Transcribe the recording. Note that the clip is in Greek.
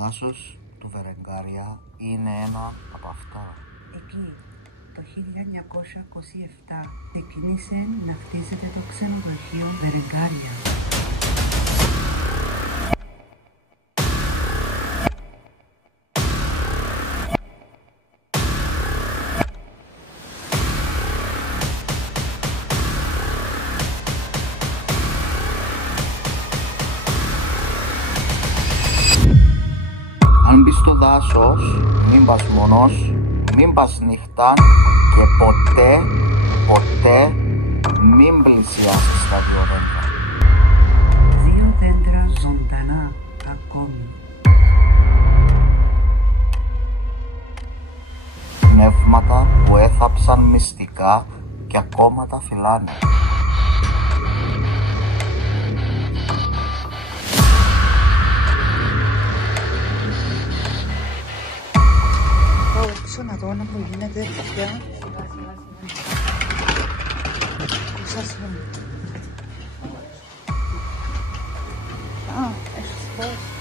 δάσος του Βερενγκάρια είναι ένα από αυτά. Εκεί, το 1927, ξεκίνησε να χτίζεται το ξενοδοχείο Βερενγκάρια. Αν μπεις στο δάσος, μην πας μόνος, μην πας νύχτα και ποτέ μην πλησιάσεις τα δύο δέντρα. Δύο δέντρα ζωντανά ακόμη. Πνεύματα που έθαψαν μυστικά και ακόμα τα φυλάνε. Πάω να δω να μου γίνεται πια. Α, έχεις πώς.